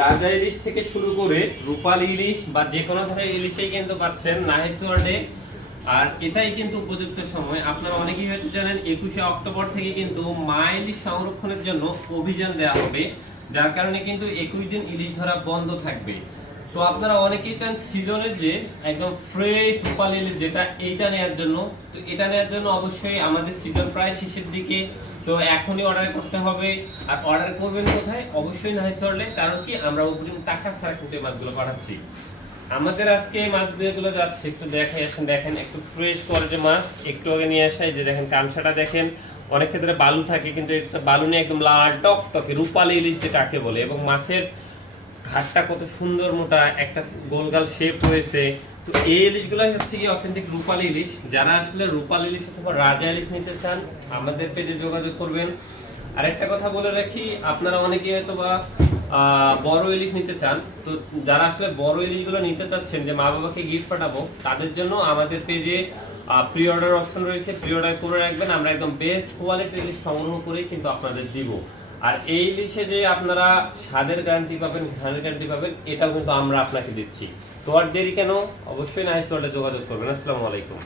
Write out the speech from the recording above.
রাজা ইলিশ থেকে শুরু করে রূপালী ইলিশ বা যে কোনো ধরনের ইলিশই কিন্তু পাচ্ছেন নাহিচুয়ার্ডে। আর এটাই কিন্তু উপযুক্ত সময়। আপনারা অনেকেই হয়তো জানেন 21শে অক্টোবর থেকে কিন্তু মা ইলিশ সংরক্ষণের জন্য অভিযান দেওয়া হবে, যার কারণে কিন্তু 21 দিন ইলিশ ধরা বন্ধ থাকবে। তো আপনারা অনেকেই চান সিজনের যে একদম ফ্রেশ রূপালী ইলিশ যেটা, এইটা নেওয়ার জন্য। তো এটা নেওয়ার জন্য অবশ্যই আমাদের সিজন প্রায় শেষের দিকে, তো এখনই অর্ডার করতে হবে। আর অর্ডার করবেন কোথায়? অবশ্যই নাহিচুয়ার্ডে। কারণ কি, আমরা অগ্রিম টাকা ছাড়া কিন্তু এই মাছগুলো পাঠাচ্ছি। আমাদের আজকে এই মাছগুলো যাচ্ছে, একটু দেখাই আসেন। দেখেন একটু ফ্রেশ কোয়ালিটির মাছ, একটু আগে নিয়ে আসা। এই যে দেখেন কামসাটা দেখেন, অনেক ক্ষেত্রে বালু থাকে কিন্তু এটা বালু নিয়ে একদম লাল টকটকে রূপালী ইলিশ যেটাকে বলে। এবং মাছের ঘাটটা কত সুন্দর মোটা, একটা গোলগাল শেপ হয়েছে। তো এই ইলিশগুলো হচ্ছে কি অথেন্টিক রূপালী ইলিশ। যারা আসলে রূপালী ইলিশ অথবা রাজা ইলিশ নিতে চান আমাদের পেজে যোগাযোগ করবেন। আর একটা কথা বলে রাখি, আপনারা অনেকেই হয়তো বা বড় ইলিশ নিতে চান। তো যারা আসলে বড় ইলিশগুলো নিতে চাচ্ছেন যে মা বাবাকে গিফট পাঠাবো, তাদের জন্য আমাদের পেজে প্রি অর্ডার অপশন রয়েছে। প্রি অর্ডার করে রাখবেন, আমরা একদম বেস্ট কোয়ালিটির ইলিশ সংগ্রহ করেই কিন্তু আপনাদের দিব। আর এই ইলিশে যে আপনারা স্বাদের গ্যারান্টি পাবেন, ঘ্রাণের গ্যারান্টি পাবেন, এটাও কিন্তু আমরা আপনাকে দিচ্ছি। তো আর দেরি কেন? অবশ্যই নাহিচুয়ার্ডে যোগাযোগ করবেন। আসসালামু আলাইকুম।